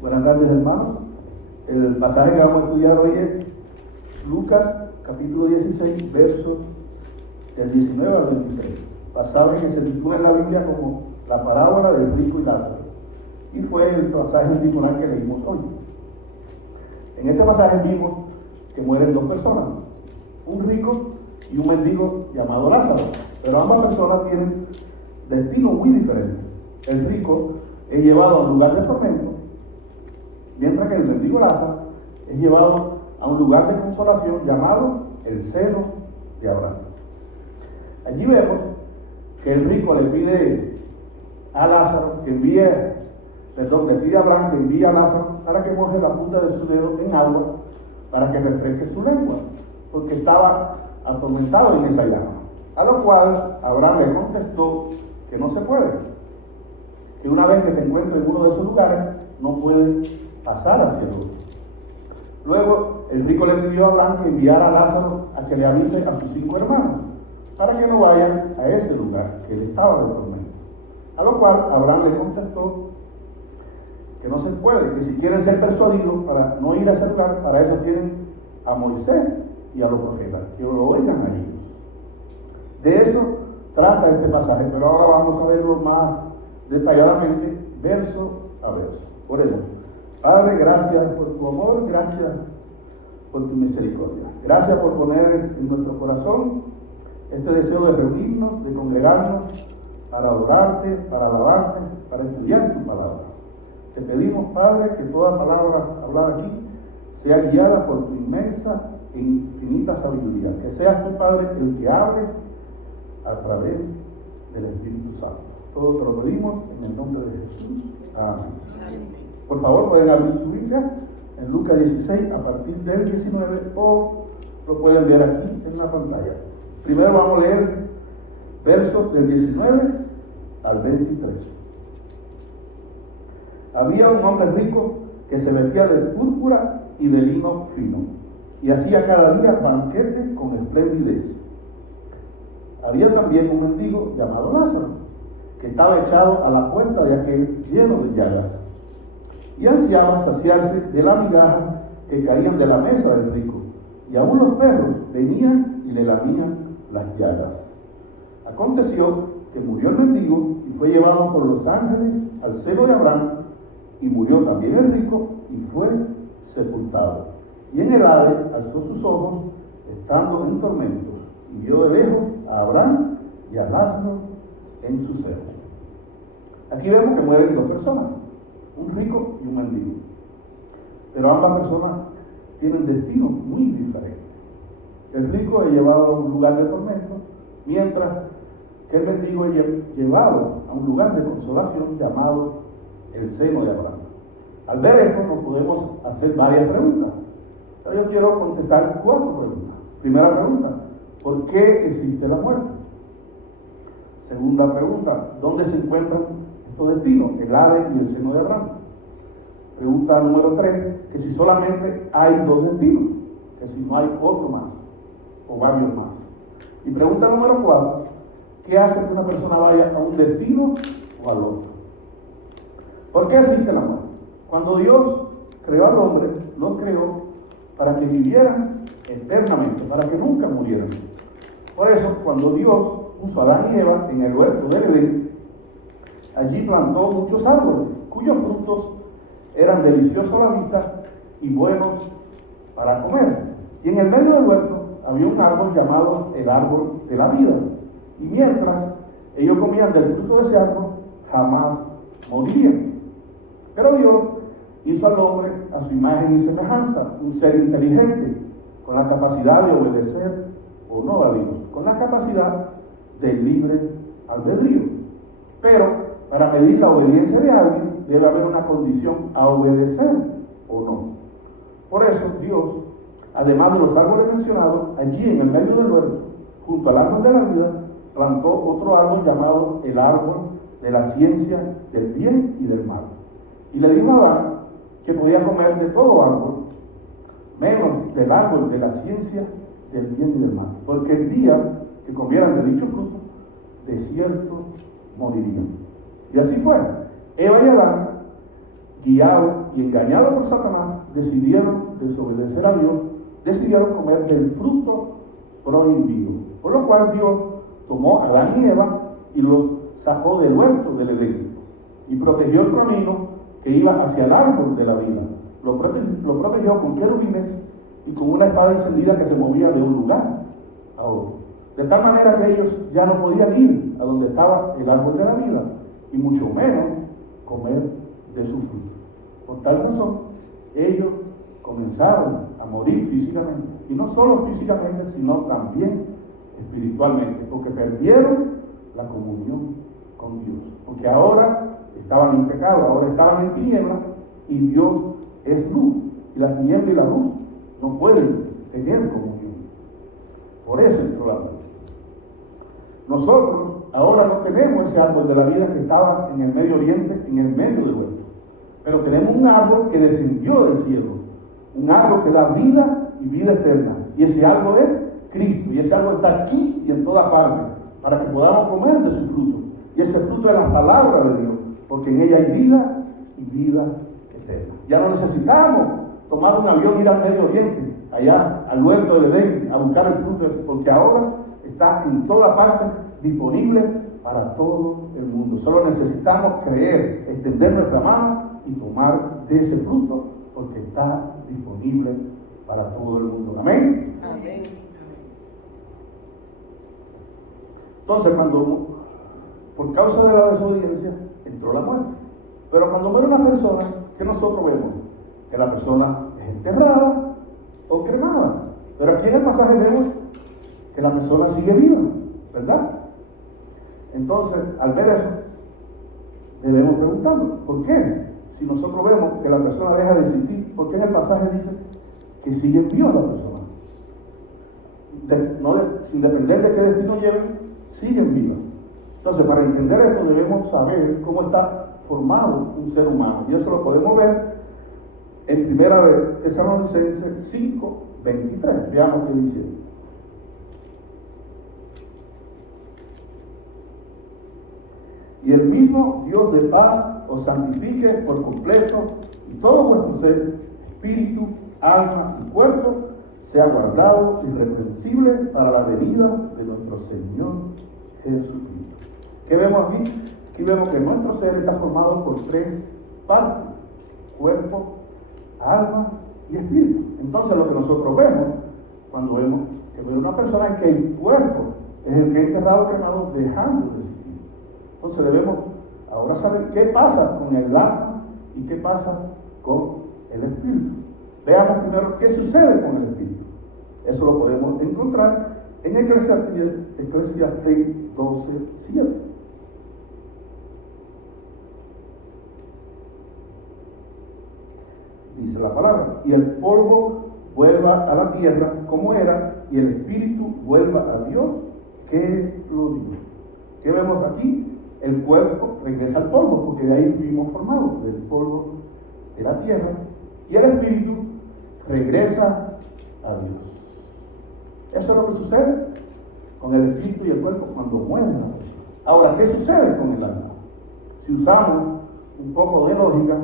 Buenas tardes, hermanos. El pasaje que vamos a estudiar hoy es Lucas, capítulo 16, versos del 19 al 23. Pasaje que se titula en la Biblia como la parábola del rico y Lázaro. Y fue el pasaje titular que leímos hoy. En este pasaje vimos que mueren dos personas, un rico y un mendigo llamado Lázaro. Pero ambas personas tienen destinos muy diferentes. El rico es llevado a un lugar de tormento, mientras que el mendigo Lázaro es llevado a un lugar de consolación llamado el seno de Abraham. Allí vemos que el rico le pide a Lázaro que le pide a Abraham que envíe a Lázaro para que moje la punta de su dedo en agua para que refresque su lengua, porque estaba atormentado en esa llama. A lo cual Abraham le contestó que no se puede, que una vez que te encuentres en uno de esos lugares, no puedes pasar hacia el otro. Luego, el rico le pidió a Abraham que enviara a Lázaro a que le avise a sus 5 hermanos, para que no vayan a ese lugar, que él estaba de tormento. A lo cual Abraham le contestó que no se puede, que si quieren ser persuadidos para no ir a ese lugar, para eso tienen a Moisés y a los profetas, que lo oigan a ellos. De eso trata este pasaje, pero ahora vamos a verlo más detalladamente, verso a verso. Por eso, Padre, gracias por tu amor, gracias por tu misericordia. Gracias por poner en nuestro corazón este deseo de reunirnos, de congregarnos, para adorarte, para alabarte, para estudiar tu palabra. Te pedimos, Padre, que toda palabra hablada aquí sea guiada por tu inmensa e infinita sabiduría. Que seas tú, Padre, el que hables a través del Espíritu Santo. Todo te lo pedimos en el nombre de Jesús. Amén. Por favor, pueden abrir su Biblia en Lucas 16 a partir del 19 o lo pueden ver aquí en la pantalla. Primero vamos a leer versos del 19 al 23. Había un hombre rico que se vestía de púrpura y de lino fino y hacía cada día banquete con esplendidez. Había también un mendigo llamado Lázaro, que estaba echado a la puerta de aquel lleno de llagas, y ansiaba saciarse de la migaja que caían de la mesa del rico, y aún los perros venían y le lamían las llagas. Aconteció que murió el mendigo y fue llevado por los ángeles al seno de Abraham, y murió también el rico y fue sepultado. Y en el Hades alzó sus ojos, estando en tormentos, y vio de lejos a Abraham y a Lázaro en su seno. Aquí vemos que mueren dos personas, un rico y un mendigo. Pero ambas personas tienen destinos muy diferentes. El rico es llevado a un lugar de tormento, mientras que el mendigo es llevado a un lugar de consolación llamado el seno de Abraham. Al ver esto nos podemos hacer varias preguntas. Pero yo quiero contestar 4 preguntas. Primera pregunta, ¿por qué existe la muerte? Segunda pregunta, ¿dónde se encuentran estos destinos? El Hades y el seno de Abraham. Pregunta número 3, que si solamente hay 2 destinos, que si no hay otro más, o varios más. Y pregunta número 4, ¿qué hace que una persona vaya a un destino o al otro? ¿Por qué existe la muerte? Cuando Dios creó al hombre, lo creó para que vivieran eternamente, para que nunca murieran. Por eso, cuando Dios puso a Adán y Eva en el huerto del Edén, allí plantó muchos árboles, cuyos frutos eran deliciosos a la vista y buenos para comer. Y en el medio del huerto había un árbol llamado el árbol de la vida. Y mientras ellos comían del fruto de ese árbol, jamás morirían. Pero Dios hizo al hombre a su imagen y semejanza, un ser inteligente, con la capacidad de obedecer o no a Dios, con la capacidad del libre albedrío. Pero para medir la obediencia de alguien, debe haber una condición a obedecer o no. Por eso Dios, además de los árboles mencionados, allí en el medio del huerto, junto al árbol de la vida, plantó otro árbol llamado el árbol de la ciencia del bien y del mal. Y le dijo a Adán que podía comer de todo árbol, menos del árbol de la ciencia del bien y del mal, porque el día que comieran de dicho fruto, de cierto morirían. Y así fue. Eva y Adán guiados y engañados por Satanás, decidieron desobedecer a Dios, decidieron comer del fruto prohibido. Por lo cual Dios tomó a Adán y Eva y los sacó del huerto del Edén y protegió el camino que iba hacia el árbol de la vida. Lo protegió con querubines y con una espada encendida que se movía de un lugar a otro. De tal manera que ellos ya no podían ir a donde estaba el árbol de la vida y mucho menos comer de su fruto. Por tal razón, ellos comenzaron a morir físicamente. Y no solo físicamente, sino también espiritualmente, porque perdieron la comunión con Dios. Porque ahora estaban en pecado, ahora estaban en tinieblas, y Dios es luz. Y la tiniebla y la luz no pueden tener comunión. Por eso entró la luz. Nosotros ahora no tenemos ese árbol de la vida que estaba en el Medio Oriente, en el medio del huerto. Pero tenemos un árbol que descendió del cielo. Un árbol que da vida y vida eterna. Y ese árbol es Cristo. Y ese árbol está aquí y en toda parte, para que podamos comer de su fruto. Y ese fruto es la palabra de Dios, porque en ella hay vida y vida eterna. Ya no necesitamos tomar un avión e ir al Medio Oriente, allá al huerto del Edén, a buscar el fruto, porque ahora está en toda parte disponible para todo el mundo. Solo necesitamos creer, extender nuestra mano y tomar de ese fruto, porque está disponible para todo el mundo. Amén. Amén. Entonces, cuando por causa de la desobediencia entró la muerte. Pero cuando muere una persona, ¿qué nosotros vemos? Que la persona es enterrada o cremada. Pero aquí en el pasaje vemos que la persona sigue viva, ¿verdad? Entonces, al ver eso, debemos preguntarnos, ¿por qué? Si nosotros vemos que la persona deja de existir, ¿por qué en el pasaje dice que siguen vivas la persona? Sin depender de qué destino lleven, siguen vivas. Entonces, para entender esto, debemos saber cómo está formado un ser humano. Y eso lo podemos ver en 1 Tesalonicenses 5:23. Veamos qué dice. Y el mismo Dios de paz os santifique por completo, y todo vuestro ser, espíritu, alma y cuerpo, sea guardado irreprensible para la venida de nuestro Señor Jesucristo. ¿Qué vemos aquí? Aquí vemos que nuestro ser está formado por tres partes: cuerpo, alma y espíritu. Entonces, lo que nosotros vemos cuando vemos que ve una persona es que el cuerpo es el que ha enterrado, cremado, dejando de existir. Entonces, debemos ahora saber qué pasa con el alma y qué pasa con el espíritu. Veamos primero qué sucede con el espíritu. Eso lo podemos encontrar en Eclesiastés 12:7. Dice la palabra: y el polvo vuelva a la tierra como era, y el espíritu vuelva a Dios que lo dio. ¿Qué vemos aquí? El cuerpo regresa al polvo, porque de ahí fuimos formados, del polvo de la tierra, y el espíritu regresa a Dios. Eso es lo que sucede con el espíritu y el cuerpo cuando mueren la persona. Ahora, ¿qué sucede con el alma? Si usamos un poco de lógica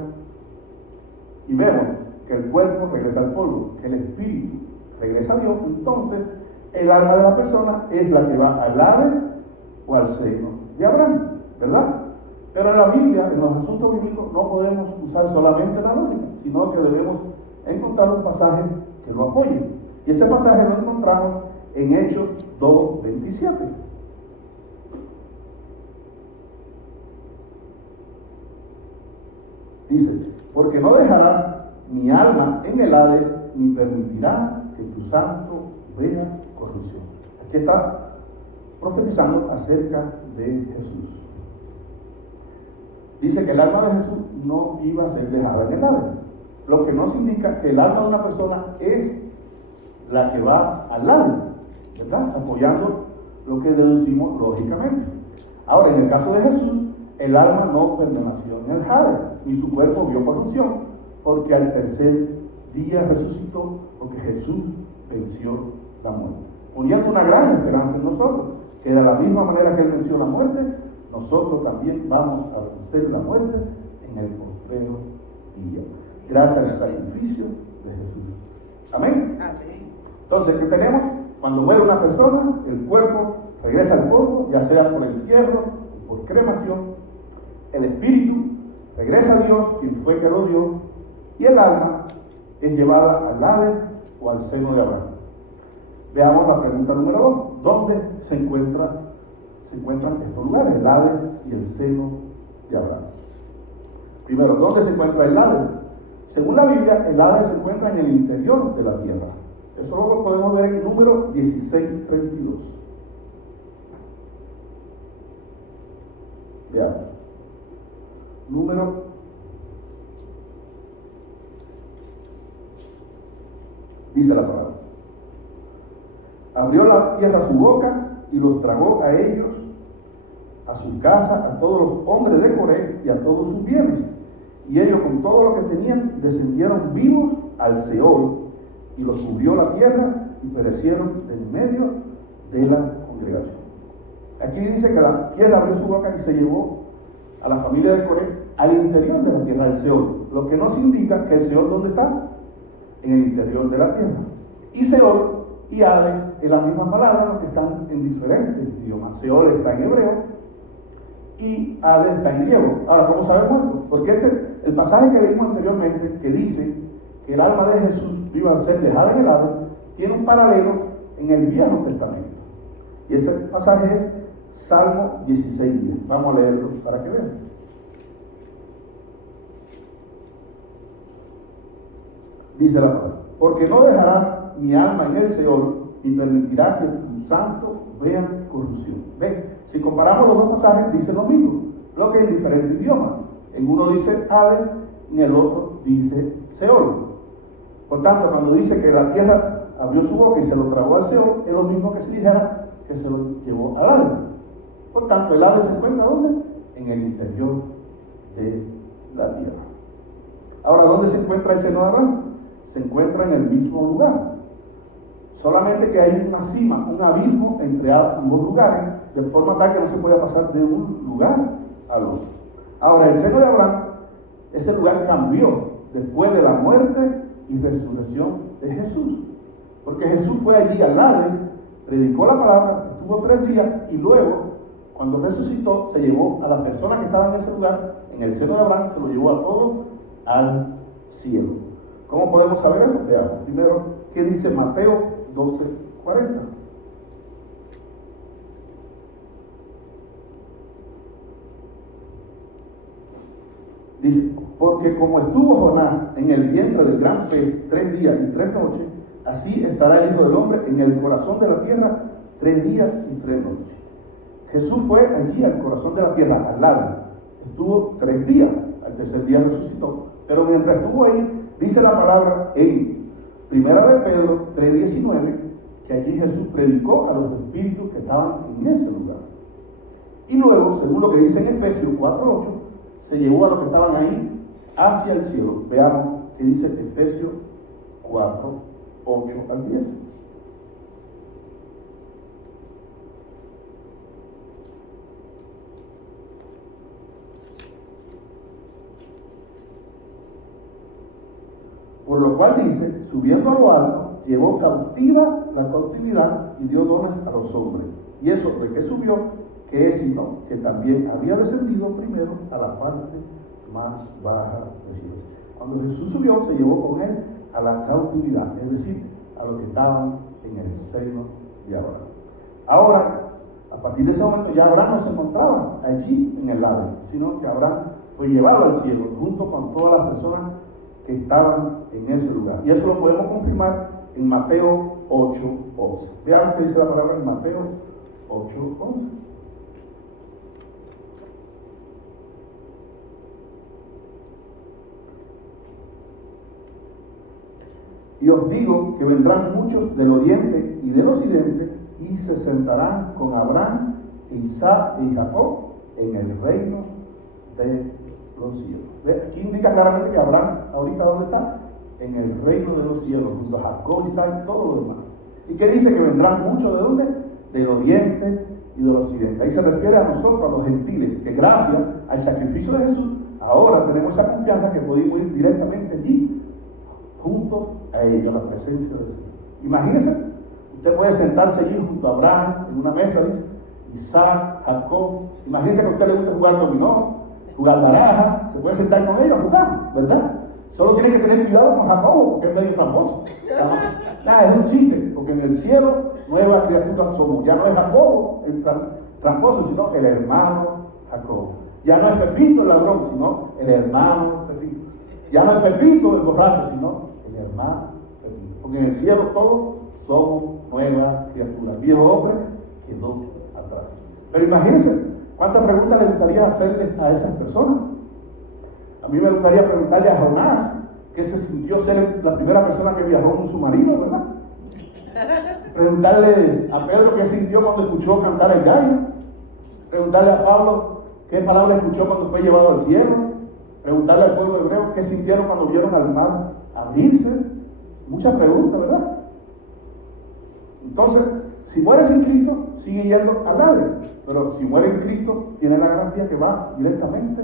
y vemos que el cuerpo regresa al polvo, que el espíritu regresa a Dios, entonces el alma de la persona es la que va al Hades o al seno de Abraham, ¿verdad? Pero en la Biblia, en los asuntos bíblicos, no podemos usar solamente la lógica, sino que debemos encontrar un pasaje que lo apoye. Y ese pasaje lo encontramos en Hechos 2:27. Dice: porque no dejarás mi alma en el Hades, ni permitirá que tu santo vea corrupción. Aquí está profetizando acerca de Jesús. Dice que el alma de Jesús no iba a ser dejada en el Hades, lo que nos indica que el alma de una persona es la que va al Hades, ¿verdad? Apoyando lo que deducimos lógicamente. Ahora, en el caso de Jesús, el alma no permaneció en el Hades, ni su cuerpo vio corrupción, porque al tercer día resucitó, porque Jesús venció la muerte, poniendo una gran esperanza en nosotros, que de la misma manera que Él venció la muerte, nosotros también vamos a vencer la muerte en el postrero gracias al sacrificio de Jesús. Amén. Amén. Entonces, ¿qué tenemos? Cuando muere una persona, el cuerpo regresa al polvo, ya sea por entierro o por cremación. El espíritu regresa a Dios, quien fue que lo dio, y el alma es llevada al Hades o al seno de Abraham. Veamos la pregunta número 2. ¿Dónde se encuentran estos lugares, el Hades y el seno de Abraham? Primero, ¿dónde se encuentra el Hades? Según la Biblia, el Hades se encuentra en el interior de la tierra. Eso lo podemos ver en número 16:32. Veamos. Número dice la palabra: abrió la tierra su boca y los tragó a ellos, a su casa, a todos los hombres de Coré y a todos sus bienes. Y ellos con todo lo que tenían descendieron vivos al Seol, y los cubrió la tierra y perecieron en medio de la congregación. Aquí dice que la tierra abrió su boca y se llevó a la familia de Coré al interior de la tierra, al Seol. Lo que nos indica que el Seol, ¿dónde está? En el interior de la tierra. Y Seol y Hades es la misma palabra, los que están en diferentes idiomas. Seol está en hebreo y Hades está en griego. Ahora, ¿cómo sabemos esto? Porque el pasaje que leímos anteriormente, que dice que el alma de Jesús iba a ser dejada en el Hades, tiene un paralelo en el Viejo Testamento. Y ese pasaje es Salmo 16:10. Vamos a leerlo para que vean. Dice la palabra: porque no dejarás mi alma en el Seol, ni permitirá que tus santos vean corrupción. ¿Ven? Si comparamos los dos pasajes, dicen lo mismo, lo que es en diferentes idiomas. En uno dice Hades, y en el otro dice Seol. Por tanto, cuando dice que la tierra abrió su boca y se lo tragó al Seol, es lo mismo que si dijera que se lo llevó al Hades. Por tanto, el Hades se encuentra ¿dónde? En el interior de la tierra. Ahora, ¿dónde se encuentra el seno de Abraham? Se encuentra en el mismo lugar. Solamente que hay una cima, un abismo entre ambos lugares, de forma tal que no se puede pasar de un lugar al otro. Ahora, el seno de Abraham, ese lugar cambió después de la muerte y resurrección de Jesús. Porque Jesús fue allí al Hades, predicó la palabra, estuvo 3 días y luego, cuando resucitó, se llevó a las personas que estaban en ese lugar, en el seno de Abraham, se lo llevó a todos al cielo. ¿Cómo podemos saber eso? Veamos. Primero, ¿qué dice Mateo 12:40? Dice: porque como estuvo Jonás en el vientre del gran pez 3 días y 3 noches, así estará el Hijo del Hombre en el corazón de la tierra 3 días y 3 noches. Jesús fue allí al corazón de la tierra, al lado. Estuvo 3 días, al tercer día resucitó. Pero mientras estuvo ahí, dice la palabra en 1 de Pedro 3:19, que allí Jesús predicó a los espíritus que estaban en ese lugar. Y luego, según lo que dice en Efesios 4:8, se llevó a los que estaban ahí hacia el cielo. Veamos qué dice Efesios 4:8 al 10. Por lo cual dice: subiendo a lo alto, llevó cautiva la cautividad y dio dones a los hombres. Y eso de que subió, que es sino que también había descendido primero a la parte más baja del cielo. Cuando Jesús subió, se llevó con él a la cautividad, es decir, a los que estaban en el seno de Abraham. Ahora, a partir de ese momento, ya Abraham no se encontraba allí en el Hades, sino que Abraham fue llevado al cielo junto con todas las personas que estaban en ese lugar. Y eso lo podemos confirmar en Mateo 8:11. Vean qué dice la palabra en Mateo 8:11. Y os digo que vendrán muchos del oriente y del occidente y se sentarán con Abraham, Isaac y Jacob en el reino de los cielos. Aquí indica claramente que Abraham, ahorita ¿dónde está? En el reino de los cielos, junto a Jacob, Isaac y todo lo demás. ¿Y qué dice? Que vendrán muchos ¿de dónde? Del oriente y del occidente. Ahí se refiere a nosotros, a los gentiles, que gracias al sacrificio de Jesús ahora tenemos esa confianza que podemos ir directamente allí, junto a ellos, a la presencia del Señor. Imagínense, usted puede sentarse allí junto a Abraham, en una mesa, dice, Isaac, Jacob. Imagínense que a usted le gusta jugar dominó, jugar baraja, se puede sentar con ellos a jugar, ¿verdad? Solo tiene que tener cuidado con Jacobo, porque es medio tramposo. Nada, es un chiste, porque en el cielo nueva criatura somos. Ya no es Jacobo el tramposo, sino el hermano Jacobo. Ya no es Fefito el ladrón, sino el hermano Fefito. Ya no es Pepito el borracho, sino el hermano Pepito. Porque en el cielo todos somos nuevas criaturas. Viejo hombre quedó atrás. Pero imagínense, ¿cuántas preguntas le gustaría hacerles a esas personas? A mí me gustaría preguntarle a Jonás, que se sintió ser la primera persona que viajó en un submarino, ¿verdad? Preguntarle a Pedro qué sintió cuando escuchó cantar el gallo. Preguntarle a Pablo qué palabra escuchó cuando fue llevado al cielo. Preguntarle al pueblo hebreo qué sintieron cuando vieron al mar abrirse. Muchas preguntas, ¿verdad? Entonces, si mueres en Cristo, sigue yendo al aire. Pero si muere en Cristo, tiene la garantía que va directamente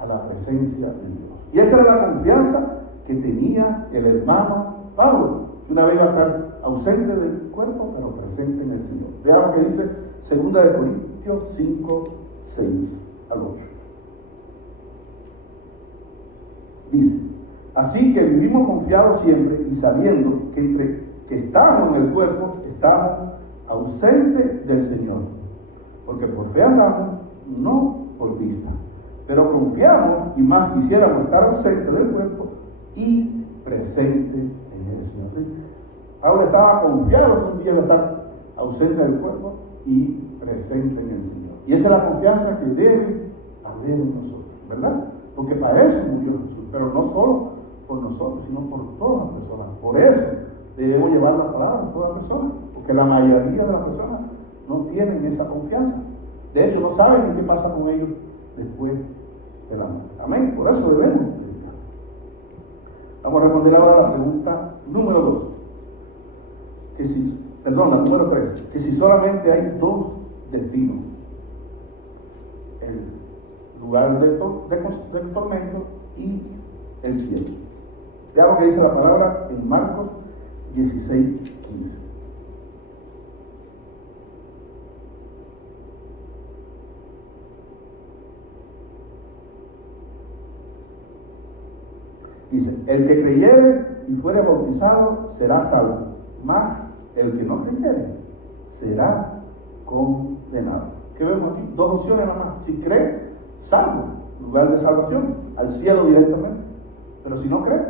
a la presencia de Dios. Y esa era la confianza que tenía el hermano Pablo, que una vez iba a estar ausente del cuerpo, pero presente en el Señor. Veamos lo que dice 2 Corintios 5, 6 al 8. Dice, así que vivimos confiados siempre y sabiendo que entre que estamos en el cuerpo, estamos ausentes del Señor. Porque por fe andamos, no por vista. Pero confiamos y más quisiéramos estar ausentes del cuerpo y presentes en el Señor. Pablo estaba confiado que un día iba a estar ausente del cuerpo y presente en el Señor. Y esa es la confianza que debe haber en nosotros, ¿verdad? Porque para eso murió Jesús, pero no solo por nosotros, sino por todas las personas. Por eso debemos llevar la palabra a todas las personas, porque la mayoría de las personas no tienen esa confianza. De hecho, no saben ni qué pasa con ellos después de la muerte. Amén. Por eso debemos predicar. Vamos a responder ahora a la pregunta número 2. La número 3. Que si solamente hay dos destinos: el lugar del tormento y el cielo. Veamos lo que dice la palabra en Marcos 16, 15. Dice, el que creyere y fuere bautizado será salvo, mas el que no creyere será condenado. ¿Qué vemos aquí? Dos opciones nada más. Si cree, salvo, lugar de salvación, al cielo directamente. Pero si no cree,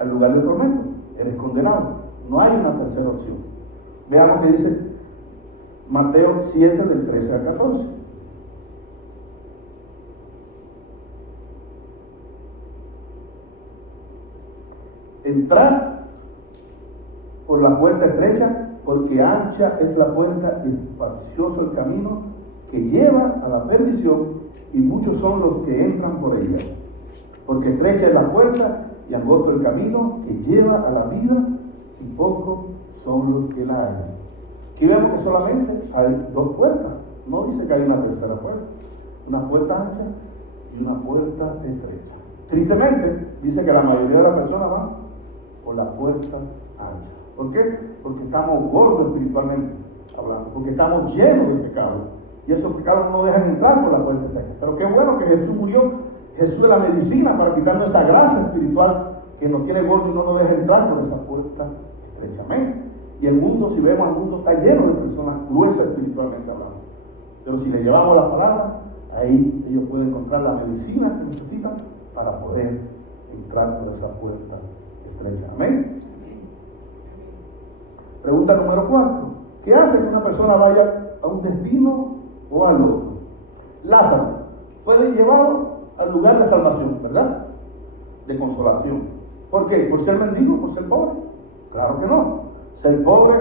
al lugar de tormento, eres condenado. No hay una tercera opción. Veamos qué dice Mateo 7, del 13 al 14. Entrad por la puerta estrecha, porque ancha es la puerta y espacioso el camino que lleva a la perdición, y muchos son los que entran por ella. Porque estrecha es la puerta y angosto el camino que lleva a la vida, y pocos son los que la hallan. Aquí vemos que solamente hay dos puertas. No dice que hay una tercera puerta. Una puerta ancha y una puerta estrecha. Tristemente, dice que la mayoría de las personas van por la puerta ancha. ¿Por qué? Porque estamos gordos espiritualmente hablando, porque estamos llenos de pecados, y esos pecados no nos dejan entrar por la puerta estrecha. Pero qué bueno que Jesús murió. Jesús es la medicina para quitarnos esa grasa espiritual que nos tiene gordos y no nos deja entrar por esa puerta estrecha. Amén. Y el mundo, si vemos al mundo, está lleno de personas gruesas espiritualmente hablando. Pero si le llevamos la palabra, ahí ellos pueden encontrar la medicina que necesitan para poder entrar por esa puerta estrecha. Amén. Pregunta número 4. ¿Qué hace que una persona vaya a un destino o al otro? Lázaro fue llevado al lugar de salvación, ¿verdad? De consolación. ¿Por qué? ¿Por ser mendigo? ¿Por ser pobre? Claro que no. Ser pobre,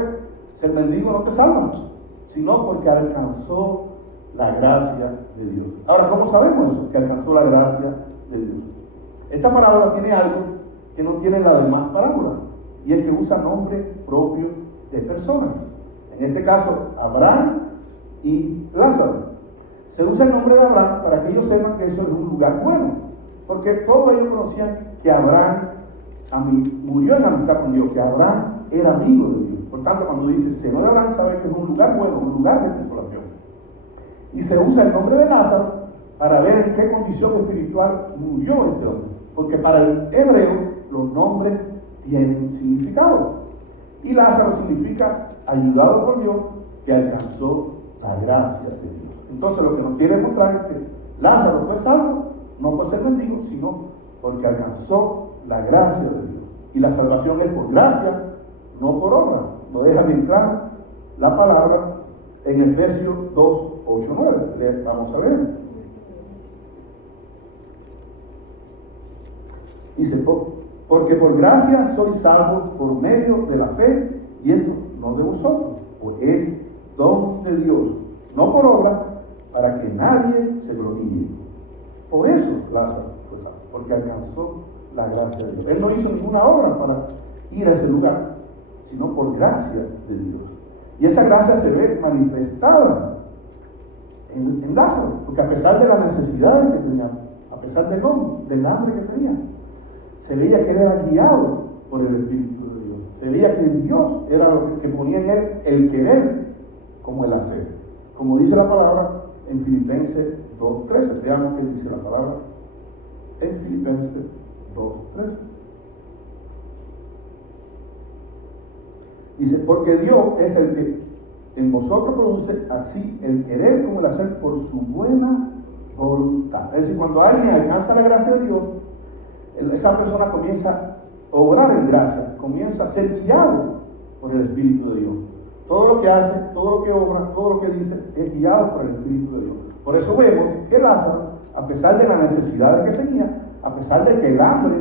ser mendigo no te salva, sino porque alcanzó la gracia de Dios. Ahora, ¿cómo sabemos eso? Que alcanzó la gracia de Dios. Esta parábola tiene algo que no tiene la demás parábola, y es que usa nombres propios de personas. En este caso, Abraham y Lázaro. Se usa el nombre de Abraham para que ellos sepan que eso es un lugar bueno. Porque todos ellos conocían que Abraham murió en amistad con Dios, que Abraham era amigo de Dios. Por tanto, cuando dice seno de Abraham, sabe que es un lugar bueno, un lugar de consolación. Y se usa el nombre de Lázaro para ver en qué condición espiritual murió este hombre. Porque para el hebreo los nombres tienen significado. Y Lázaro significa ayudado por Dios, que alcanzó la gracia de Dios. Entonces lo que nos quiere mostrar es que Lázaro fue salvo, no por ser mendigo, sino porque alcanzó la gracia de Dios. Y la salvación es por gracia, no por obra. Lo deja bien claro la palabra en Efesios 2, 8, 9. Vamos a ver. Dice, porque por gracia sois salvos por medio de la fe, y esto no de vosotros, pues es don de Dios, no por obra, para que nadie se gloríe. Por eso Lázaro fue salvo, porque alcanzó la gracia de Dios. Él no hizo ninguna obra para ir a ese lugar, sino por gracia de Dios. Y esa gracia se ve manifestada en Lázaro, porque a pesar de las necesidades que tenía, a pesar del hambre que tenía, se veía que él era guiado por el Espíritu de Dios. Se veía que Dios era lo que ponía en él el querer como el hacer. Como dice la palabra en Filipenses 2:13. Veamos qué dice la palabra en Filipenses 2:13. Dice, porque Dios es el que en vosotros produce así el querer como el hacer por su buena voluntad. Es decir, cuando alguien alcanza la gracia de Dios, esa persona comienza a obrar en gracia, comienza a ser guiado por el Espíritu de Dios. Todo lo que hace, todo lo que obra, todo lo que dice es guiado por el Espíritu de Dios. Por eso vemos que Lázaro, a pesar de las necesidades que tenía, a pesar de que el hambre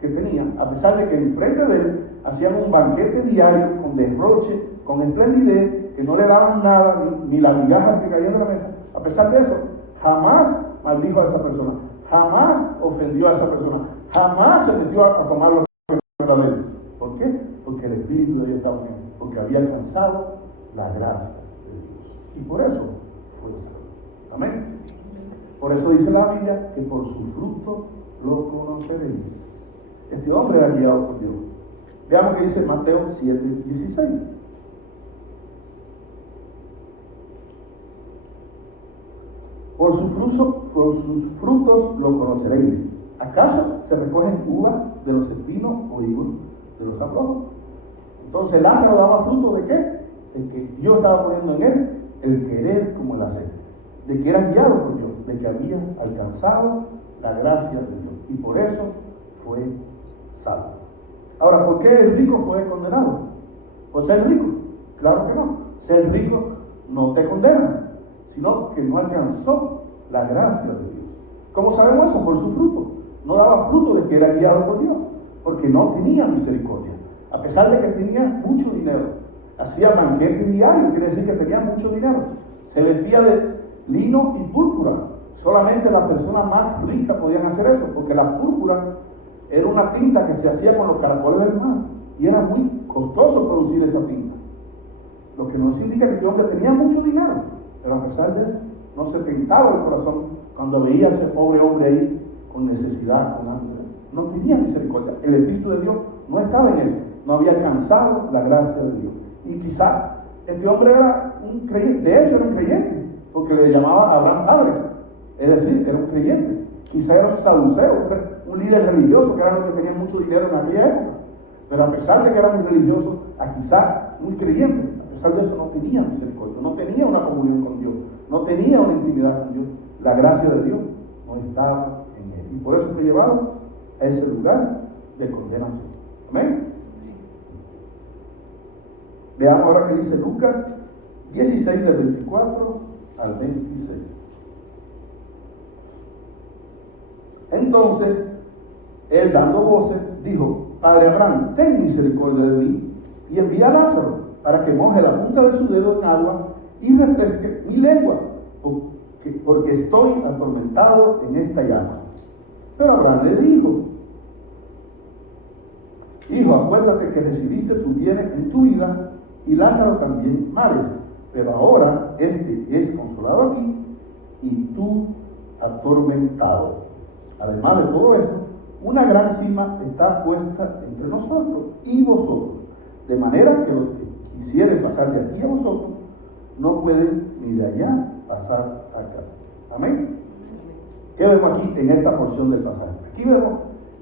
que tenía, a pesar de que enfrente de él hacían un banquete diario con derroche, con esplendidez, que no le daban nada, ni las migajas que caían de la mesa, a pesar de eso, jamás maldijo a esa persona, jamás ofendió a esa persona, jamás se metió a tomar lo que era de él. ¿Por qué? Porque el Espíritu de Dios estaba en él, porque había alcanzado la gracia de Dios. Y por eso fue salvo. Amén. Por eso dice la Biblia que por su fruto lo conoceréis. Este hombre era guiado por Dios. Veamos que dice Mateo 7:16. Por sus frutos lo conoceréis. ¿Acaso se recogen uvas de los espinos o higos de los abrojos? Entonces Lázaro daba fruto ¿de qué? De que Dios estaba poniendo en él el querer como el hacer. De que era guiado por Dios, de que había alcanzado la gracia de Dios. Y por eso fue salvo. Ahora, ¿por qué el rico fue condenado? ¿Por ser rico? Claro que no. Ser rico no te condena, sino que no alcanzó la gracia de Dios. ¿Cómo sabemos eso? Por su fruto. No daba fruto de que era guiado por Dios, porque no tenía misericordia. A pesar de que tenía mucho dinero, hacía banquetes diarios, quiere decir que tenía mucho dinero. Se vestía de lino y púrpura. Solamente las personas más ricas podían hacer eso, porque la púrpura era una tinta que se hacía con los caracoles del mar, y era muy costoso producir esa tinta. Lo que nos indica que este hombre tenía mucho dinero, pero a pesar de eso, no se tentaba el corazón cuando veía a ese pobre hombre ahí con necesidad, con hambre. No tenía misericordia. El Espíritu de Dios no estaba en él, no había alcanzado la gracia de Dios. Y quizá este hombre era un creyente, de hecho era un creyente, porque le llamaban Abraham padre, es decir, era un creyente. Quizá era un saduceo, un líder religioso, que eran los que tenían mucho dinero en aquella época. Pero a pesar de que era muy religioso, quizá muy creyente, a pesar de eso no tenía misericordia, no tenía una comunión con Dios, no tenía una intimidad con Dios. La gracia de Dios no estaba en él. Y por eso fue llevado a ese lugar de condenación. Amén. Veamos ahora que dice Lucas 16, del 24 al 26. Entonces, él dando voces, dijo: Padre Abraham, ten misericordia de mí, y envía a Lázaro, para que moje la punta de su dedo en agua y refresque mi lengua, porque estoy atormentado en esta llama. Pero Abraham le dijo: Hijo, acuérdate que recibiste tus bienes en tu vida, y Lázaro también males, pero ahora este es consolado aquí, y tú atormentado. además de todo esto, una gran cima está puesta entre nosotros y vosotros, de manera que los que quisieren pasar de aquí a vosotros no pueden ni de allá pasar acá. Amén. ¿Qué vemos aquí en esta porción del pasaje? Aquí vemos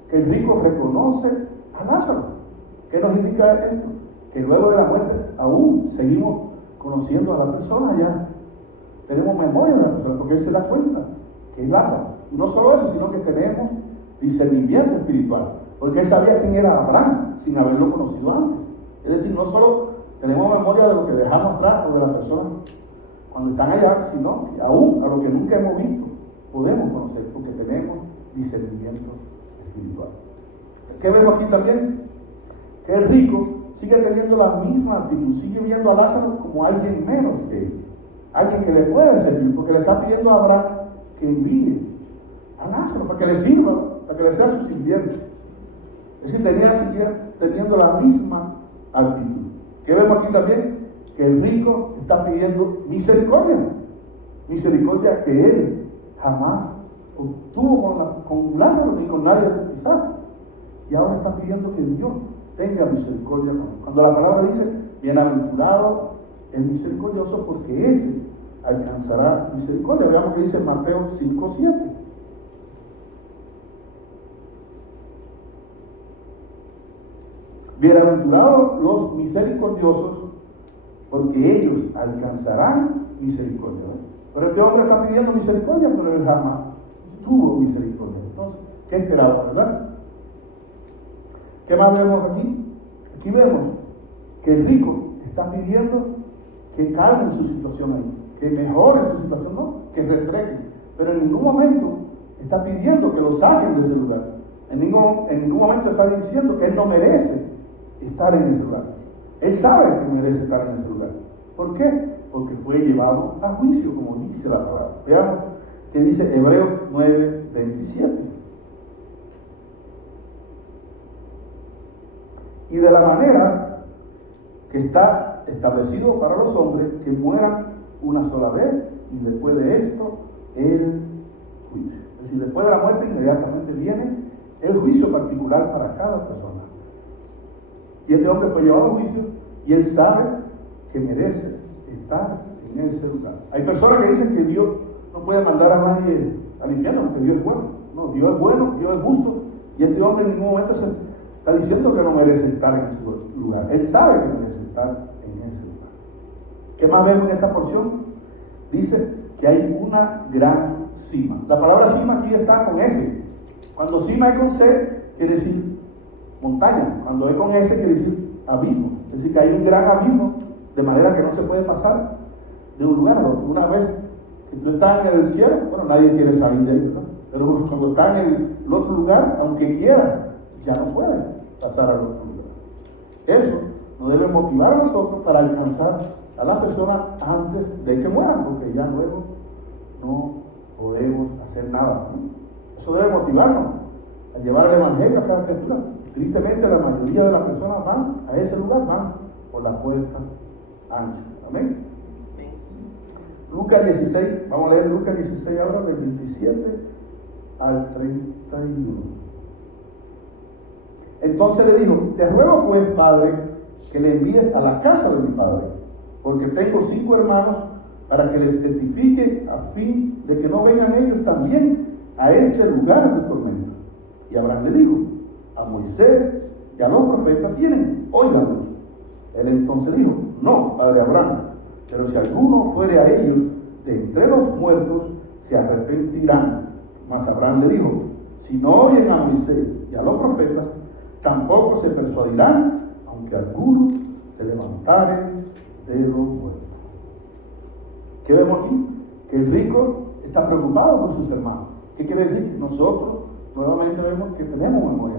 que el rico reconoce a Lázaro. ¿Qué nos indica esto? Que luego de la muerte aún seguimos conociendo a la persona ya. Tenemos memoria de la persona, porque él se da cuenta que es Lázaro. Y no solo eso, sino que tenemos discernimiento espiritual, porque él sabía quién era Abraham sin haberlo conocido antes. Es decir, no solo tenemos memoria de lo que dejamos atrás o de la persona cuando están allá, sino que aún a lo que nunca hemos visto podemos conocer, porque tenemos discernimiento espiritual. ¿Qué vemos aquí también? Que el rico sigue teniendo la misma actitud, sigue viendo a Lázaro como alguien menos que él, alguien que le puede servir, porque le está pidiendo a Abraham que envíe a Lázaro para que le sirva, para que le sea su sirviente. Es decir, sigue teniendo la misma actitud. ¿Qué vemos aquí también? Que el rico está pidiendo misericordia que él jamás obtuvo con Lázaro ni con nadie quizás, y ahora está pidiendo que Dios tenga misericordia con él. Cuando la palabra dice bienaventurado el misericordioso, porque ese alcanzará misericordia. Veamos que dice Mateo 5:7. Bienaventurados los misericordiosos, porque ellos alcanzarán misericordia. Pero este hombre está pidiendo misericordia, pero él jamás tuvo misericordia. Entonces, ¿qué esperaba, verdad? ¿Qué más vemos aquí? Aquí vemos que el rico está pidiendo que calmen su situación ahí, que mejoren su situación, no, que refresquen. Pero en ningún momento está pidiendo que lo saquen de ese lugar. En ningún momento está diciendo que él no merece estar en ese lugar. Él sabe que merece estar en ese lugar. ¿Por qué? Porque fue llevado a juicio, como dice la palabra. Veamos que dice Hebreos 9:27. Y de la manera que está establecido para los hombres que mueran una sola vez, y después de esto el juicio. Es decir, después de la muerte inmediatamente viene el juicio particular para cada persona. Y este hombre fue llevado a juicio y él sabe que merece estar en ese lugar. Hay personas que dicen que Dios no puede mandar a nadie al infierno porque Dios es bueno. No, Dios es bueno, Dios es justo, y este hombre en ningún momento se está diciendo que no merece estar en ese lugar. Él sabe que merece estar en ese lugar. ¿Qué más vemos en esta porción? Dice que hay una gran cima. La palabra cima aquí está con S. Cuando cima es con C, quiere decir montaña. Cuando es con S, quiere decir abismo. Es decir, que hay un gran abismo, de manera que no se puede pasar de un lugar a otro. Una vez que tú estás en el cielo, bueno, nadie quiere salir de él, ¿no? Pero cuando estás en el otro lugar, aunque quiera, ya no puede pasar al otro lugar. Eso nos debe motivar a nosotros para alcanzar a las personas antes de que mueran, porque ya luego no podemos hacer nada, ¿no? Eso debe motivarnos a llevar el evangelio a cada criatura. Tristemente, la mayoría de las personas van a ese lugar, van por la puerta ancha. Amén. Lucas 16, vamos a leer Lucas 16 ahora, del 27 al 31. Entonces le dijo: te ruego pues, padre, que le envíes a la casa de mi padre, porque tengo 5 hermanos, para que les testifique, a fin de que no vengan ellos también a este lugar de tormento. Y Abraham le dijo: a Moisés y a los profetas tienen, óiganlos. Él entonces dijo: no, padre Abraham, pero si alguno fuere a ellos de entre los muertos, se arrepentirán. Mas Abraham le dijo: si no oyen a Moisés y a los profetas, tampoco se persuadirán, aunque algunos se levantaren de los muertos. ¿Qué vemos aquí? Que el rico está preocupado por sus hermanos. ¿Qué quiere decir? Nosotros nuevamente vemos que tenemos memoria,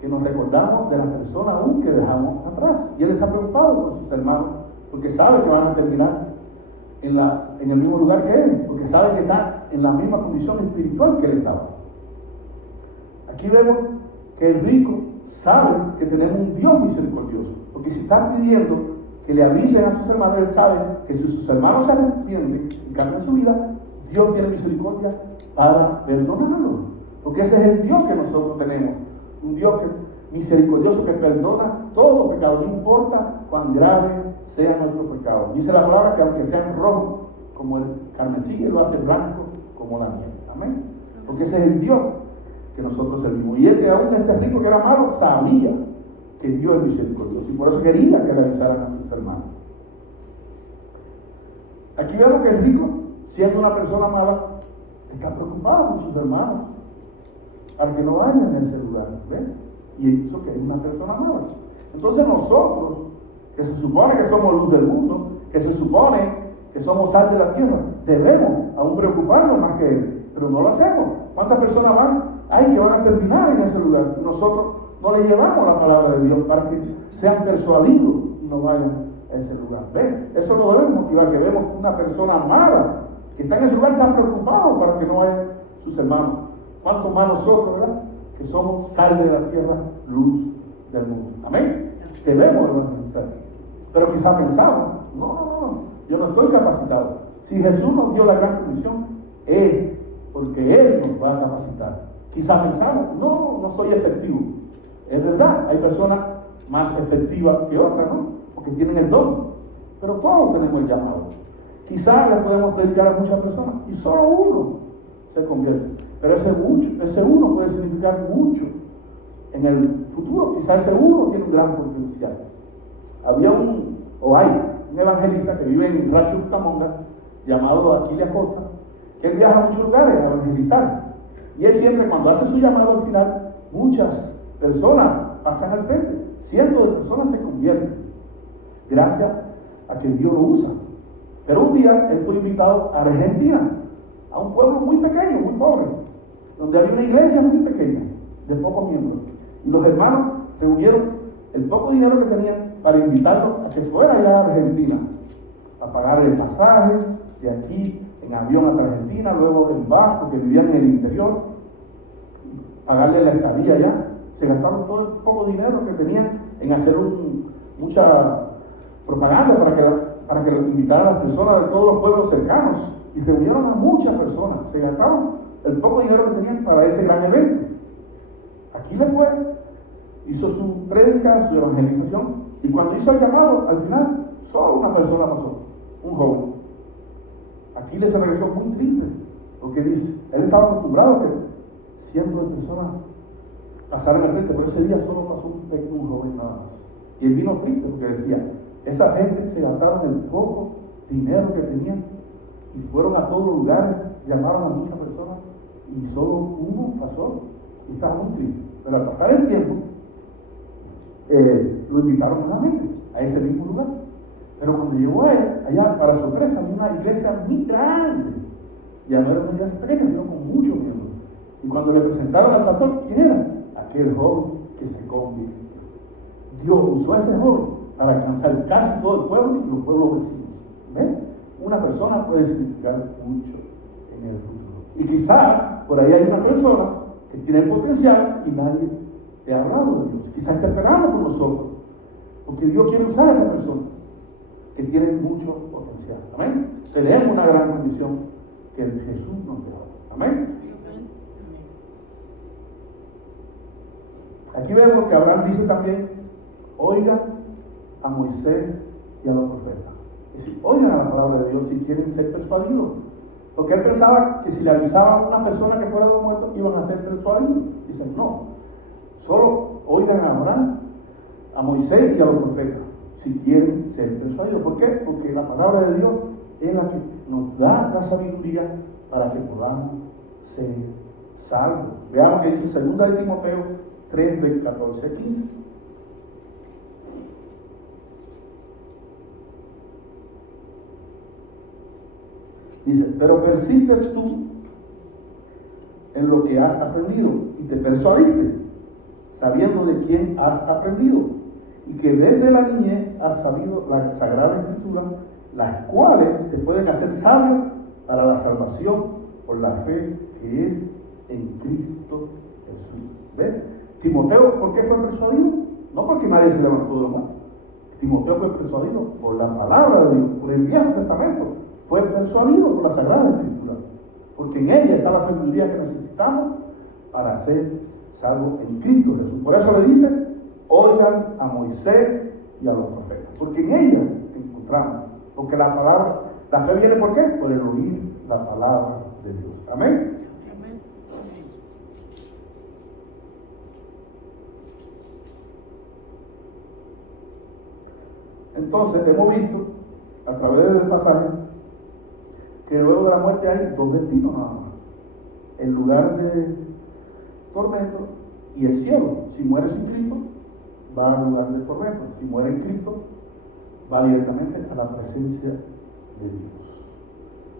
que nos recordamos de las personas aún que dejamos atrás. Y él está preocupado por sus hermanos, porque sabe que van a terminar en el mismo lugar que él, porque sabe que están en la misma condición espiritual que él estaba. Aquí vemos que el rico sabe que tenemos un Dios misericordioso, porque si está pidiendo que le avisen a sus hermanos, él sabe que si sus hermanos se arrepienten y cambian su vida, Dios tiene misericordia para perdonarlos. Porque ese es el Dios que nosotros tenemos. Un Dios misericordioso que perdona todo pecado, no importa cuán grave sea nuestro pecado. Dice la palabra que aunque sean rojos como el carmesí, Él lo hace blanco como la miel. Amén. Porque ese es el Dios que nosotros servimos. Y él, aún este rico que era malo, sabía que Dios es misericordioso. Y por eso quería que le avisaran a sus hermanos. Aquí vemos que el rico, siendo una persona mala, está preocupado por sus hermanos, para que no vayan a ese lugar. ¿Ves? Y eso que es una persona mala. Entonces nosotros, que se supone que somos luz del mundo, que se supone que somos sal de la tierra, debemos aún preocuparnos más que él, pero no lo hacemos. ¿Cuántas personas hay que van a terminar en ese lugar? Nosotros no le llevamos la palabra de Dios para que sean persuadidos y no vayan a ese lugar. ¿Ven? Eso no debemos motivar, que vemos una persona mala que está en ese lugar tan preocupado para que no vayan sus hermanos. ¿Cuánto más nosotros, verdad? Que somos sal de la tierra, luz del mundo. Amén. Debemos evangelizar. Pero quizás pensamos, no, yo no estoy capacitado. Si Jesús nos dio la gran comisión, es porque Él nos va a capacitar. Quizás pensamos, no soy efectivo. Es verdad, hay personas más efectivas que otras, ¿no? Porque tienen el don. Pero todos tenemos el llamado. Quizás le podemos predicar a muchas personas y solo uno se convierte. Pero ese uno puede significar mucho en el futuro. Quizás ese uno tiene un gran potencial. Hay un evangelista que vive en Rancho Cucamonga, llamado Aquiles Acosta, que él viaja a muchos lugares a evangelizar. Y él siempre, cuando hace su llamado al final, muchas personas pasan al frente. Cientos de personas se convierten, gracias a que Dios lo usa. Pero un día él fue invitado a Argentina, a un pueblo muy pequeño, muy pobre, donde había una iglesia muy pequeña, de pocos miembros. Y los hermanos reunieron el poco dinero que tenían para invitarlo a que fuera allá a Argentina, a pagar el pasaje de aquí en avión hasta Argentina, luego en barco, que vivían en el interior, pagarle la estadía allá. Se gastaron todo el poco dinero que tenían en hacer mucha propaganda para que los invitaran a las personas de todos los pueblos cercanos, y reunieron a muchas personas. Se gastaron el poco dinero que tenían para ese gran evento. Aquí le fue, hizo su prédica, su evangelización, y cuando hizo el llamado, al final, solo una persona pasó, un joven. Aquí se regresó muy triste, porque dice, él estaba acostumbrado a que cientos de personas pasaran al frente, pero ese día solo pasó un joven nada más. Y él vino triste porque decía, esa gente se gastaron el poco dinero que tenían y fueron a todos los lugares, llamaron a muchas personas y solo uno pasó y estaba muy triste. Pero al pasar el tiempo, lo invitaron nuevamente a ese mismo lugar. Pero cuando llegó a él, allá, para sorpresa, había una iglesia muy grande. Ya no era una iglesia pequeña, sino con muchos miembros. Y cuando le presentaron al pastor, ¿quién era? Aquel joven que se convirtió. Dios usó a ese joven para alcanzar casi todo el pueblo y los pueblos vecinos. ¿Ven? Una persona puede significar mucho en el futuro. Y quizá por ahí hay una persona que tiene el potencial y nadie te ha hablado de Dios. Quizá está esperando por nosotros, porque Dios quiere usar a esa persona que tiene mucho potencial. Amén. Tenemos una gran condición que Jesús nos dio. Amén. Aquí vemos que Abraham dice también, oigan a Moisés y a los profetas. Es decir, oigan a la palabra de Dios si quieren ser persuadidos. Porque él pensaba que si le avisaban a una persona que fuera de los muertos, iban a ser persuadidos. Dicen, no, solo oigan a Abraham, a Moisés y a los profetas, si quieren ser persuadidos. ¿Por qué? Porque la palabra de Dios es la que nos da la sabiduría para que podamos ser salvos. Veamos que dice 2 de Timoteo 3, del 14 al 15. Dice, pero persistes tú en lo que has aprendido y te persuadiste, sabiendo de quién has aprendido, y que desde la niñez has sabido la Sagrada Escritura, las cuales te pueden hacer sabio para la salvación por la fe que es en Cristo Jesús. ¿Ves? Timoteo, ¿por qué fue persuadido? No porque nadie se levantó de los muertos. Timoteo fue persuadido por la palabra de Dios, por el Viejo Testamento. Fue persuadido por la Sagrada Escritura, porque en ella está la sabiduría que necesitamos para ser salvo en Cristo Jesús. Por eso le dice, oigan a Moisés y a los profetas, porque en ella encontramos, porque la fe viene ¿por qué? Por el oír la palabra de Dios. Amén. Entonces hemos visto a través del pasaje que luego de la muerte hay dos destinos nada más: el lugar de tormento y el cielo. Si muere sin Cristo, va al lugar de tormento. Si muere en Cristo, va directamente a la presencia de Dios.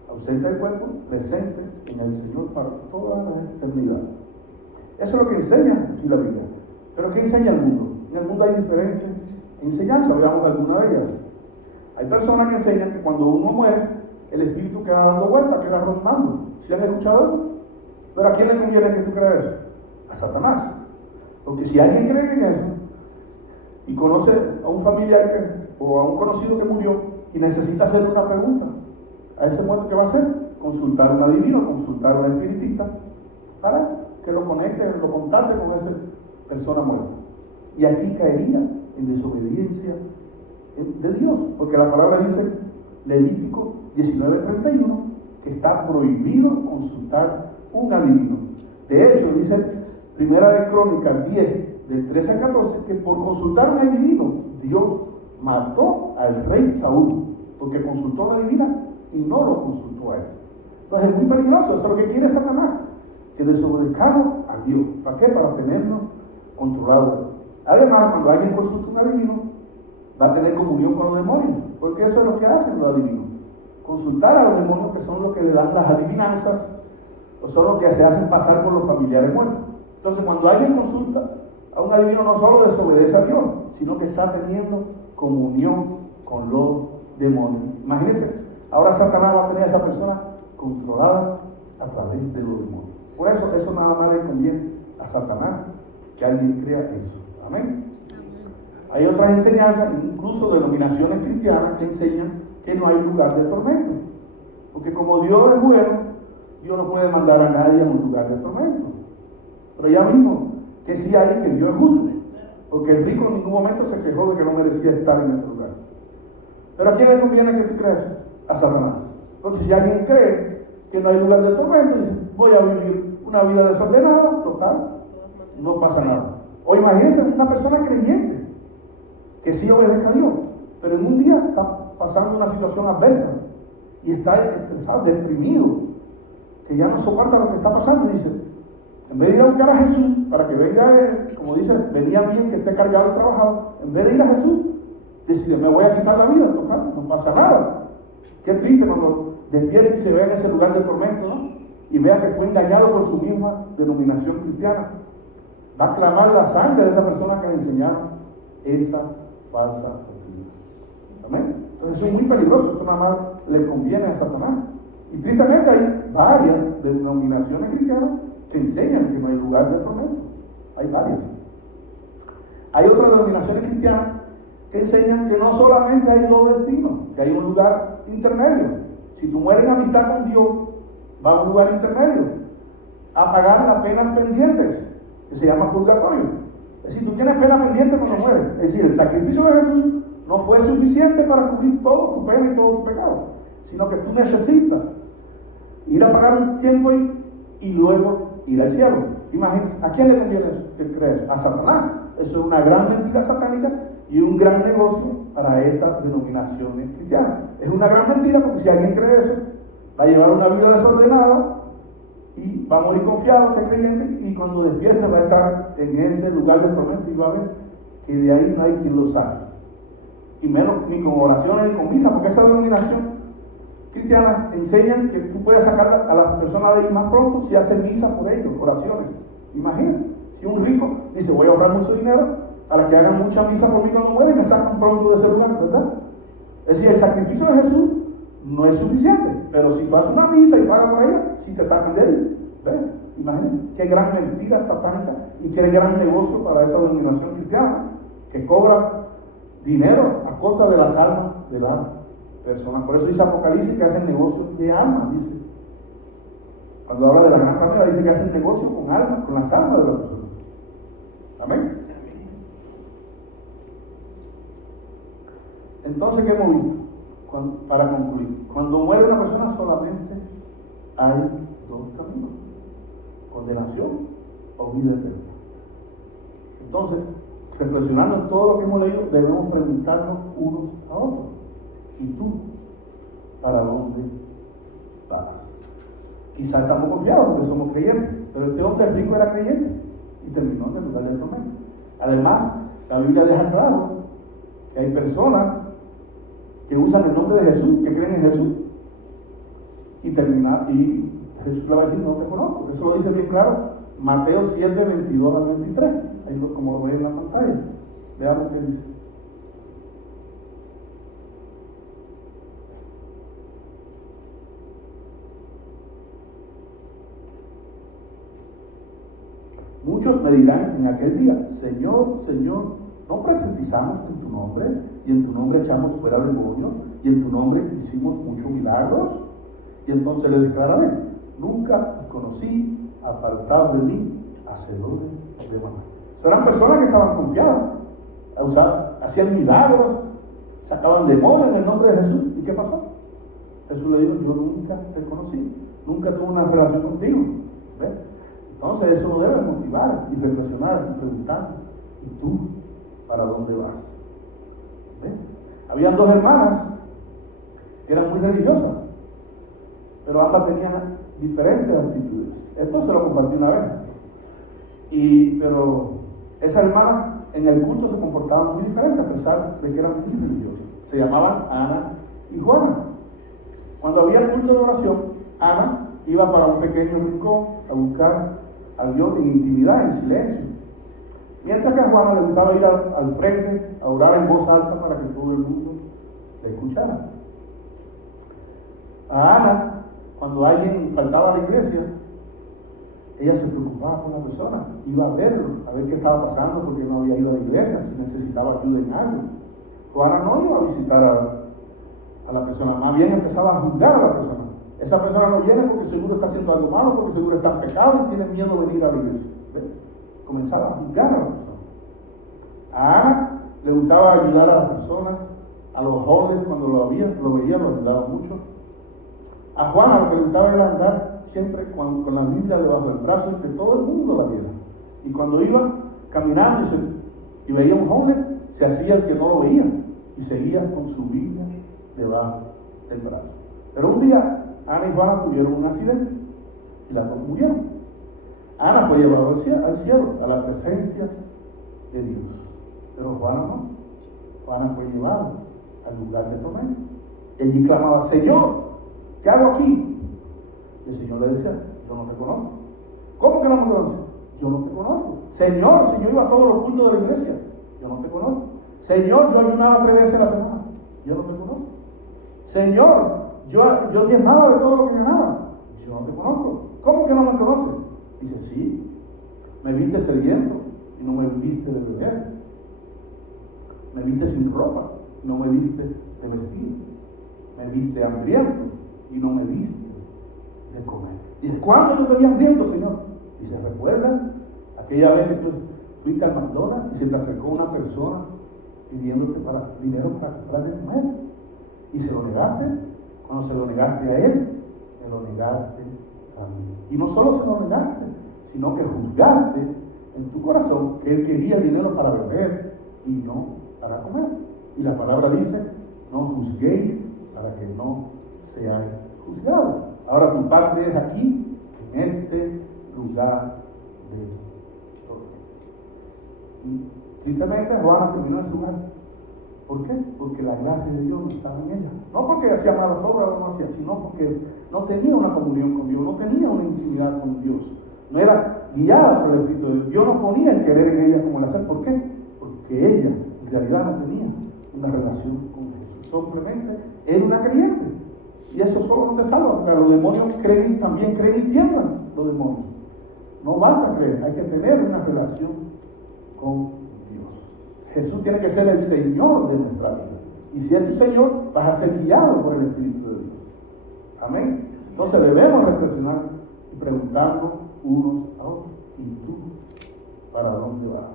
Ausente del cuerpo, presente en el Señor para toda la eternidad. Eso es lo que enseña aquí la Biblia. Pero ¿qué enseña el mundo? En el mundo hay diferentes enseñanzas, hablamos de alguna de ellas. Hay personas que enseñan que cuando uno muere, el espíritu queda dando vueltas, queda rondando. ¿Sí han escuchado eso? Pero ¿a quién le conviene que tú creas eso? A Satanás. Porque si alguien cree en eso y conoce a un familiar o a un conocido que murió y necesita hacerle una pregunta a ese muerto, ¿qué va a hacer? Consultar a un adivino, consultar a un espiritista para que lo conecte, lo contacte con esa persona muerta. Y aquí caería en desobediencia de Dios, porque la palabra dice, Levítico 19:31, que está prohibido consultar un adivino. De hecho, dice Primera de Crónicas 10, del 13 al 14, que por consultar un adivino, Dios mató al rey Saúl, porque consultó a la adivina y no lo consultó a él. Entonces es muy peligroso, eso es lo que quiere Satanás, que desobedezcamos a Dios. ¿Para qué? Para tenernos controlados. Además, cuando alguien consulta un adivino, va a tener comunión con los demonios, porque eso es lo que hacen los adivinos. Consultar a los demonios, que son los que le dan las adivinanzas, o son los que se hacen pasar por los familiares muertos. Entonces, cuando alguien consulta a un adivino, no solo desobedece a Dios, sino que está teniendo comunión con los demonios. Imagínense, ahora Satanás va a tener a esa persona controlada a través de los demonios. Por eso nada más le conviene a Satanás que alguien crea eso. Amén. Hay otras enseñanzas, incluso denominaciones cristianas, que enseñan que no hay lugar de tormento. Porque como Dios es bueno, Dios no puede mandar a nadie a un lugar de tormento. Pero ya vimos que sí hay, que Dios es justo. Porque el rico en ningún momento se quejó de que no merecía estar en ese lugar. Pero ¿a quién le conviene que tú creas? A Satanás. Porque si alguien cree que no hay lugar de tormento, dice, voy a vivir una vida desordenada, total, no pasa nada. O imagínense una persona creyente que sí obedezca a Dios, pero en un día está pasando una situación adversa y está estresado, deprimido, que ya no soporta lo que está pasando, y dice, en vez de ir a buscar a Jesús para que venga él, como dice, venía bien que esté cargado y trabajado, en vez de ir a Jesús, decide, me voy a quitar la vida, total, no pasa nada. Qué triste cuando despierta y se vea en ese lugar de tormento, ¿no? Y vea que fue engañado por su misma denominación cristiana. Va a clamar la sangre de esa persona que le enseñaron esa falsa doctrina. Amén. Entonces eso es muy peligroso, esto nada más le conviene a Satanás. Y tristemente hay varias denominaciones cristianas que enseñan que no hay lugar de tormento. Hay varias. Hay otras denominaciones cristianas que enseñan que no solamente hay dos destinos, que hay un lugar intermedio. Si tú mueres en amistad con Dios, va a un lugar intermedio a pagar las penas pendientes, que se llama purgatorio. Es decir, tú tienes pena pendiente cuando mueres. Es decir, el sacrificio de Jesús no fue suficiente para cubrir todo tu pena y todo tu pecado, sino que tú necesitas ir a pagar un tiempo y luego ir al cielo. Imagínate, ¿a quién le conviene eso? ¿Creer? A Satanás. Eso es una gran mentira satánica y un gran negocio para estas denominaciones cristianas. Es una gran mentira porque si alguien cree eso, va a llevar una vida desordenada y va a morir confiado que es creyente, y cuando despierte va a estar en ese lugar de tormento y va a ver que de ahí no hay quien lo saque. Y menos ni con oraciones ni con misa, porque esa denominación cristiana enseña que tú puedes sacar a las personas de ahí más pronto si haces misa por ellos, oraciones. Imagínate, si un rico dice, voy a ahorrar mucho dinero para que hagan mucha misa por mí cuando muera y me sacan pronto de ese lugar, ¿verdad? Es decir, el sacrificio de Jesús no es suficiente, pero si tú haces una misa y pagas por ella, si te sacan de él, ¿ves? Imagínate, qué gran mentira satánica y qué gran negocio para esa denominación cristiana que cobra dinero a costa de las almas de las personas. Por eso dice Apocalipsis que hacen negocios de almas, dice. Cuando habla de la gran ramera, dice que hacen negocio con almas, con las almas de las personas. Amén. Entonces, ¿qué hemos visto? Para concluir, cuando muere una persona solamente hay dos caminos: condenación o vida eterna. Entonces, reflexionando en todo lo que hemos leído, debemos preguntarnos unos a otros: ¿y tú para dónde vas? Quizás estamos confiados porque somos creyentes, pero este hombre rico era creyente y terminó en el lugar del tormento. Además, la Biblia deja claro que hay personas que usan el nombre de Jesús, que creen en Jesús, y Jesús le va a decir: no te conozco. Eso lo dice bien claro Mateo 7, 22 al 23, ahí como lo ven en la pantalla. Veamos qué dice. Muchos me dirán en aquel día: Señor, Señor, ¿no profetizamos en tu nombre? Y en tu nombre echamos fuera demonios, y en tu nombre hicimos muchos milagros. Y entonces le declararé: nunca os conocí, apartados de mí, hacedores de maldad. Eran personas que estaban confiadas, hacían milagros, sacaban demonios en el nombre de Jesús. ¿Y qué pasó? Jesús le dijo: yo nunca te conocí, nunca tuve una relación contigo. ¿Ves? Entonces eso nos debe motivar y reflexionar y preguntar: ¿y tú para dónde vas? ¿Ves? Habían dos hermanas que eran muy religiosas, pero ambas tenían diferentes actitudes. Esto se lo compartí una vez. Pero esas hermanas en el culto se comportaban muy diferentes a pesar de que eran muy religiosas. Se llamaban Ana y Juana. Cuando había culto de oración, Ana iba para un pequeño rincón a buscar a Dios en intimidad, en silencio. Mientras que a Juana le gustaba ir al frente a orar en voz alta para que todo el mundo le escuchara. A Ana, cuando alguien faltaba a la iglesia, ella se preocupaba por la persona, iba a verlo, a ver qué estaba pasando, porque no había ido a la iglesia, si necesitaba ayuda en algo. Juana no iba a visitar a la persona, más bien empezaba a juzgar a la persona. Esa persona no viene porque seguro está haciendo algo malo, porque seguro está en pecado y tiene miedo de venir a la iglesia. ¿Ves? Comenzaba a juzgar a la persona. A Ana le gustaba ayudar a las personas, a los jóvenes cuando lo veía, lo ayudaba mucho. A Juana lo que le gustaba era andar siempre con la Biblia debajo del brazo y que todo el mundo la viera. Y cuando iba caminando y veía un joven, se hacía el que no lo veía y seguía con su Biblia debajo del brazo. Pero un día Ana y Juana tuvieron un accidente y las dos murieron. Ana fue llevada al cielo, a la presencia de Dios. Pero Juana no. Juana fue llevada al lugar de tormento. Ella clamaba: Señor, ¿qué hago aquí? Y el Señor le decía: yo no te conozco. ¿Cómo que no me conoces? Yo no te conozco. Señor, si yo iba a todos los cultos de la iglesia, yo no te conozco. Señor, yo ayunaba 3 veces a la semana, yo no te conozco. Señor, yo diezmaba de todo lo que ganaba, yo no te conozco. ¿Cómo que no me conoces? Dice: sí, me viste sediento y no me viste de beber. Me viste sin ropa y no me viste de vestir. Me viste hambriento y no me viste de comer. Dice: ¿cuándo yo te vi hambriento, Señor? Dice: ¿recuerda aquella vez que tú fuiste al McDonald's y se te acercó una persona pidiéndote dinero para comprar de comer? Y se lo negaste. Cuando se lo negaste a él, me lo negaste a mí. Y no solo se lo negaste, sino que juzgaste en tu corazón que él quería dinero para beber y no para comer. Y la palabra dice: no juzguéis para que no seáis juzgados. Ahora tu parte es aquí, en este lugar de tormento. Y tristemente Juana terminó en su lugar. ¿Por qué? Porque la gracia de Dios no estaba en ella. No porque hacía malas obras o no hacía, sino porque no tenía una comunión con Dios, no tenía una intimidad con Dios. No era guiada por el Espíritu de Dios. Dios no ponía el querer en ella como el hacer. ¿Por qué? Porque ella en realidad no tenía una relación con Jesús. Simplemente era una creyente. Y eso solo no te salva, porque los demonios también creen y tiemblan los demonios. No basta creer, hay que tener una relación con Dios. Jesús tiene que ser el Señor de nuestra vida. Y si es tu Señor, vas a ser guiado por el Espíritu de Dios. Amén. Entonces debemos reflexionar y preguntando unos a otros, ¿y tú para dónde vas?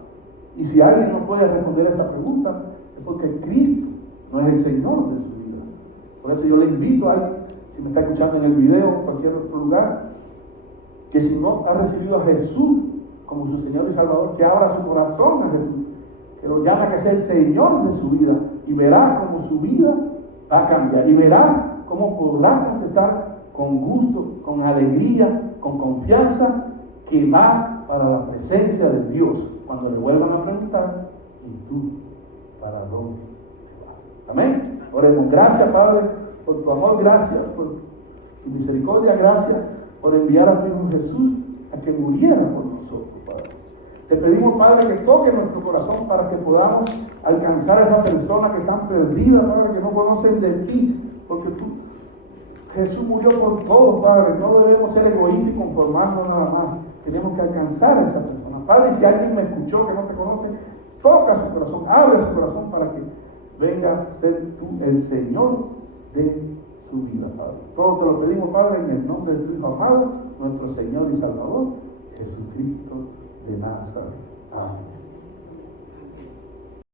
Y si alguien no puede responder esa pregunta, es porque Cristo no es el Señor de su vida. Por eso yo le invito a alguien, si me está escuchando en el video o en cualquier otro lugar, que si no ha recibido a Jesús como su Señor y Salvador, que abra su corazón a Jesús, que lo llame a que sea el Señor de su vida, y verá cómo su vida va a cambiar, y verá cómo podrá contestar con gusto, con alegría, con confianza, que va para la presencia de Dios cuando le vuelvan a preguntar, ¿y tú para dónde vas? Amén. Oremos. Gracias, Padre, por tu amor, gracias por tu misericordia, gracias por enviar a tu Hijo Jesús a que muriera por nosotros, Padre. Te pedimos, Padre, que toque nuestro corazón para que podamos alcanzar a esas personas que están perdidas, Padre, que no conocen de ti, porque tú, Jesús murió por todos, Padre. No debemos ser egoístas y conformarnos nada más. Tenemos que alcanzar a esa persona. Padre, si alguien me escuchó que no te conoce, toca su corazón, abre su corazón para que venga a ser tú el Señor de su vida, Padre. Todo te lo pedimos, Padre, en el nombre de tu Hijo amado, nuestro Señor y Salvador, Jesucristo de Nazaret.